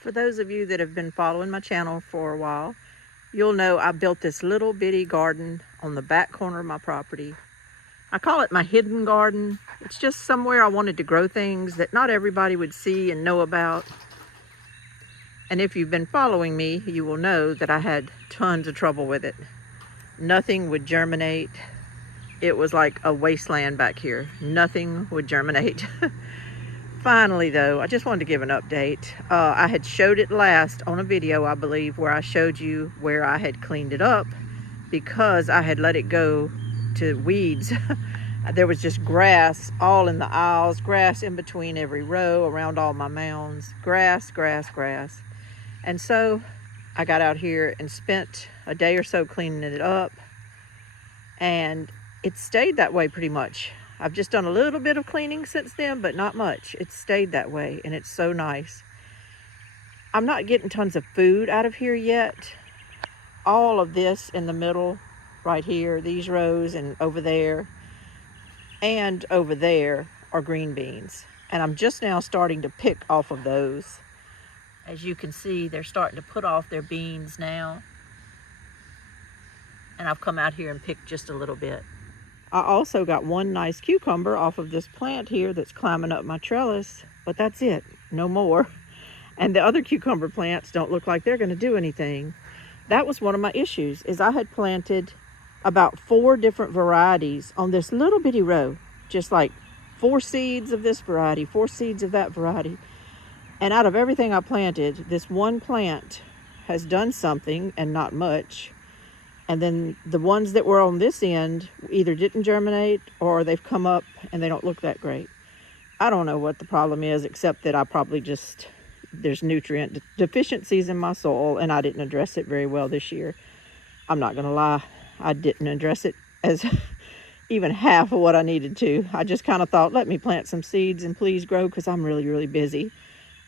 For those of you that have been following my channel for a while, you'll know I built this little bitty garden on the back corner of my property. I call it my hidden garden. It's just somewhere I wanted to grow things that not everybody would see and know about. And if you've been following me, you will know that I had tons of trouble with it. Nothing would germinate. It was like a wasteland back here. Nothing would germinate. Finally, though, I just wanted to give an update. I had showed it last on a video, I believe, where I showed you where I had cleaned it up because I had let it go to weeds. There was just grass all in the aisles, grass in between every row, around all my mounds, grass, grass, grass. And so I got out here and spent a day or so cleaning it up, and it stayed that way pretty much. I've just done a little bit of cleaning since then, but not much. It's stayed that way, and it's so nice. I'm not getting tons of food out of here yet. All of this in the middle, right here, these rows and over there are green beans. And I'm just now starting to pick off of those. As you can see, they're starting to put off their beans now. And I've come out here and picked just a little bit. I also got one nice cucumber off of this plant here that's climbing up my trellis, but that's it, no more. And the other cucumber plants don't look like they're going to do anything. That was one of my issues, is I had planted about 4 different varieties on this little bitty row, just like 4 seeds of this variety, 4 seeds of that variety. And out of everything I planted, this one plant has done something and not much. And then the ones that were on this end either didn't germinate or they've come up and they don't look that great. I don't know what the problem is, except that I probably just, there's nutrient deficiencies in my soil and I didn't address it very well this year. I'm not gonna lie, I didn't address it as even half of what I needed to. I just kind of thought, let me plant some seeds and please grow, because I'm really, really busy.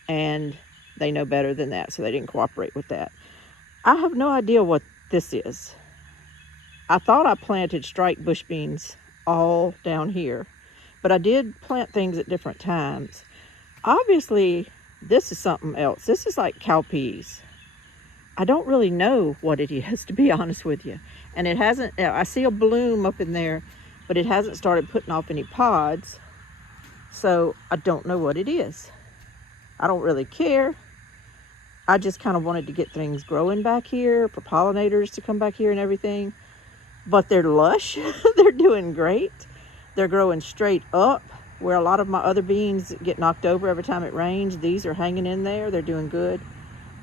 And they know better than that, so they didn't cooperate with that. I have no idea what this is. I thought I planted striped bush beans all down here, but I did plant things at different times. Obviously, this is something else. This is like cowpeas. I don't really know what it is, to be honest with you. And it hasn't, I see a bloom up in there, but it hasn't started putting off any pods. So I don't know what it is. I don't really care. I just kind of wanted to get things growing back here for pollinators to come back here and everything. But they're lush. They're doing great. They're growing straight up, where a lot of my other beans get knocked over every time it rains. These are hanging in there. They're doing good,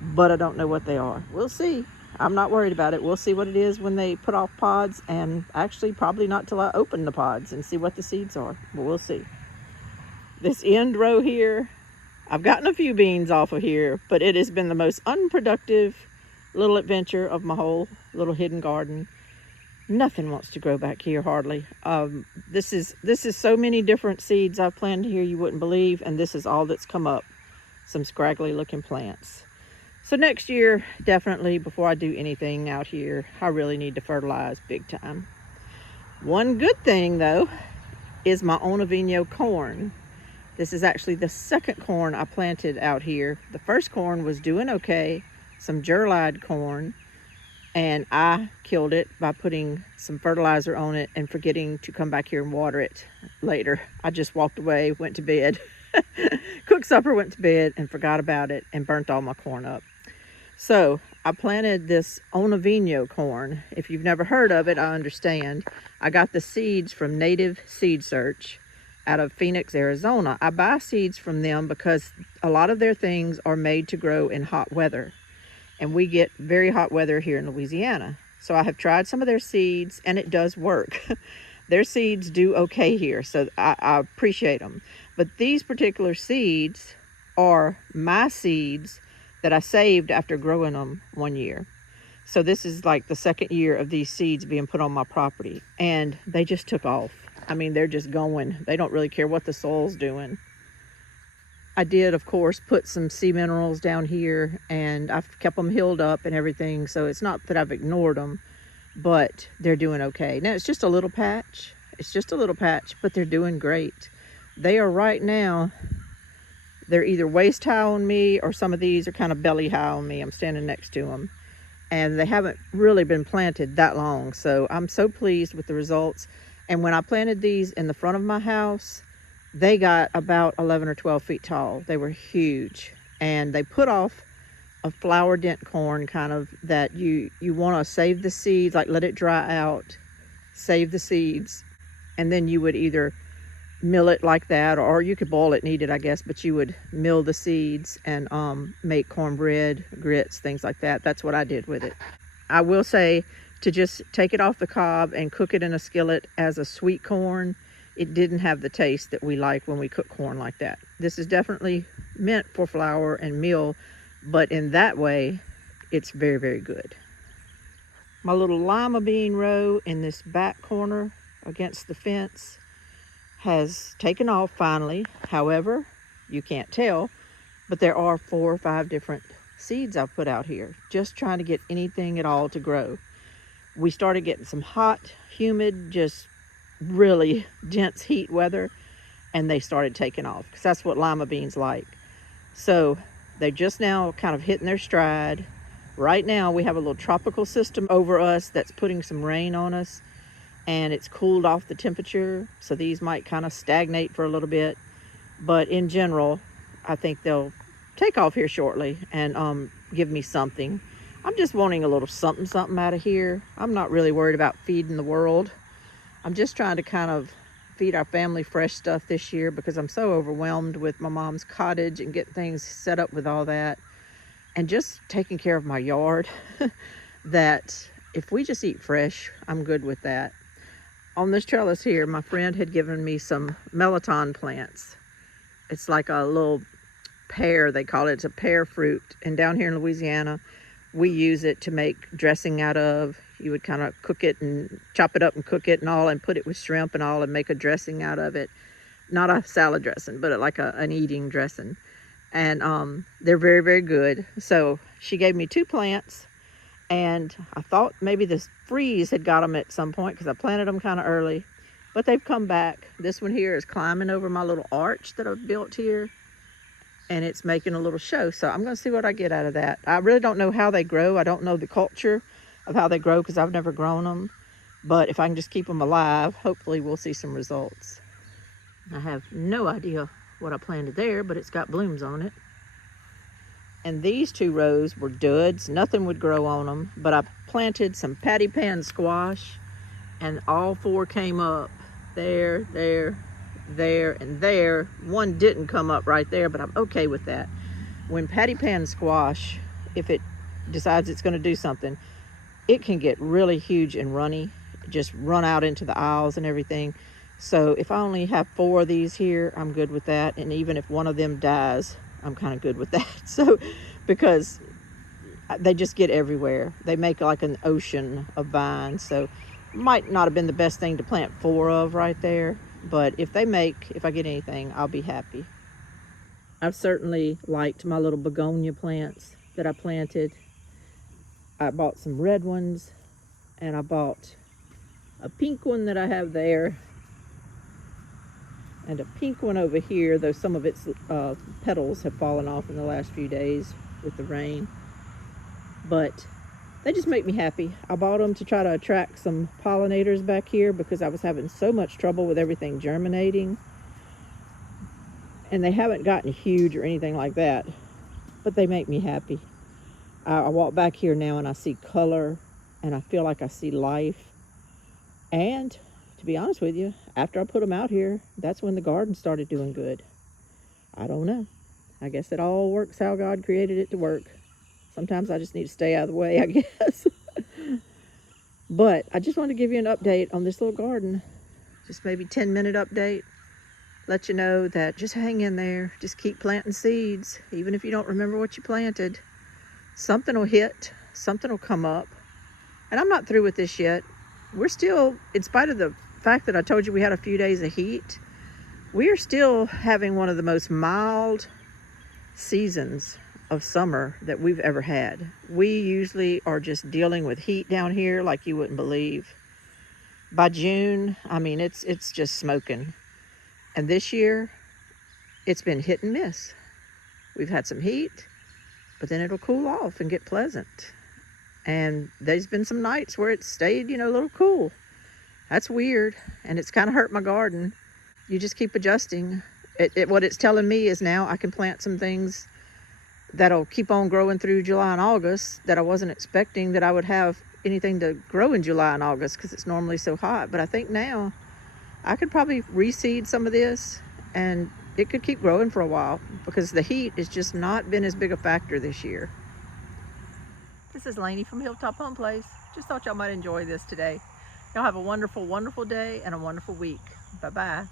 but I don't know what they are. We'll see. I'm not worried about it. We'll see what it is when they put off pods, and actually probably not till I open the pods and see what the seeds are, but we'll see. This end row here, I've gotten a few beans off of here, but it has been the most unproductive little adventure of my whole little hidden garden. Nothing wants to grow back here hardly. This is so many different seeds I've planted here you wouldn't believe, and this is all that's come up. Some scraggly looking plants. So next year, definitely, before I do anything out here, I really need to fertilize big time. One good thing though is my Onavino corn. This is actually the second corn I planted out here. The first corn was doing okay, some gerlide corn, and I killed it by putting some fertilizer on it and forgetting to come back here and water it later. I just walked away, went to bed, cooked supper, went to bed, and forgot about it and burnt all my corn up. So I planted this Onavino corn. If you've never heard of it, I understand. I got the seeds from Native Seed Search out of Phoenix, Arizona. I buy seeds from them because a lot of their things are made to grow in hot weather. And we get very hot weather here in Louisiana. So I have tried some of their seeds, and it does work. Their seeds do okay here, so I appreciate them. But these particular seeds are my seeds that I saved after growing them one year. So this is like the second year of these seeds being put on my property, and they just took off. I mean, they're just going. They don't really care what the soil's doing. I did, of course, put some sea minerals down here, and I've kept them healed up and everything, so it's not that I've ignored them, but they're doing okay. Now, it's just a little patch. It's just a little patch, but they're doing great. They are right now they're either waist high on me, or some of these are kind of belly high on me. I'm standing next to them. And they haven't really been planted that long. So I'm so pleased with the results. And when I planted these in the front of my house, they got about 11 or 12 feet tall. They were huge. And they put off a flower dent corn, kind of, that you want to save the seeds, like let it dry out, save the seeds, and then you would either mill it like that, or you could boil it and eat it, I guess, but you would mill the seeds and make cornbread, grits, things like that. That's what I did with it. I will say, to just take it off the cob and cook it in a skillet as a sweet corn, it didn't have the taste that we like when we cook corn like that. This is definitely meant for flour and meal, but in that way, it's very, very good. My little lima bean row in this back corner against the fence has taken off finally. However, you can't tell, but there are 4 or 5 different seeds I've put out here, just trying to get anything at all to grow. We started getting some hot, humid, just really dense heat weather, and they started taking off, because that's what lima beans like. So they're just now kind of hitting their stride. Right now we have a little tropical system over us that's putting some rain on us, and it's cooled off the temperature, so these might kind of stagnate for a little bit. But in general, I think they'll take off here shortly and give me something. I'm just wanting a little something out of here. I'm not really worried about feeding the world. I'm just trying to kind of feed our family fresh stuff this year, because I'm so overwhelmed with my mom's cottage and getting things set up with all that, and just taking care of my yard, that if we just eat fresh, I'm good with that. On this trellis here, my friend had given me some melon plants. It's like a little pear, they call it. It's a pear fruit. And down here in Louisiana, we use it to make dressing out of. You would kind of cook it and chop it up and cook it and all, and put it with shrimp and all, and make a dressing out of it. Not a salad dressing, but like an eating dressing. And they're very, very good. So she gave me 2 plants. And I thought maybe this freeze had got them at some point, because I planted them kind of early, but they've come back. This one here is climbing over my little arch that I've built here, and it's making a little show. So I'm going to see what I get out of that. I really don't know how they grow. I don't know the culture of how they grow, because I've never grown them. But if I can just keep them alive, hopefully we'll see some results. I have no idea what I planted there, but it's got blooms on it. And these 2 rows were duds. Nothing would grow on them, but I planted some patty pan squash, and all 4 came up. There, there, there, and there. One didn't come up right there, but I'm okay with that. When patty pan squash, if it decides it's going to do something, it can get really huge and runny, just run out into the aisles and everything. So if I only have 4 of these here, I'm good with that. And even if one of them dies, I'm kind of good with that. So, because they just get everywhere. They make like an ocean of vines. So might not have been the best thing to plant 4 of right there, but if I get anything, I'll be happy. I've certainly liked my little begonia plants that I planted. I bought some red ones, and I bought a pink one that I have there, and a pink one over here, though some of its petals have fallen off in the last few days with the rain. But they just make me happy. I bought them to try to attract some pollinators back here, because I was having so much trouble with everything germinating. And they haven't gotten huge or anything like that, but they make me happy. I walk back here now and I see color, and I feel like I see life. And to be honest with you, after I put them out here, that's when the garden started doing good. I don't know. I guess it all works how God created it to work. Sometimes I just need to stay out of the way, I guess. But I just wanted to give you an update on this little garden. Just maybe 10-minute update. Let you know that just hang in there. Just keep planting seeds. Even if you don't remember what you planted, something will hit. Something will come up. And I'm not through with this yet. We're still, in spite of the fact that I told you we had a few days of heat, we are still having one of the most mild seasons of summer that we've ever had. We usually are just dealing with heat down here like you wouldn't believe. By June, I mean, it's just smoking. And this year, it's been hit and miss. We've had some heat, but then it'll cool off and get pleasant. And there's been some nights where it stayed, a little cool. That's weird, and it's kind of hurt my garden. You just keep adjusting. What it's telling me is now I can plant some things that'll keep on growing through July and August that I wasn't expecting that I would have anything to grow in July and August because it's normally so hot. But I think now I could probably reseed some of this and it could keep growing for a while because the heat has just not been as big a factor this year. This is Lainey from Hilltop Home Place. Just thought y'all might enjoy this today. Y'all have a wonderful, wonderful day and a wonderful week. Bye-bye.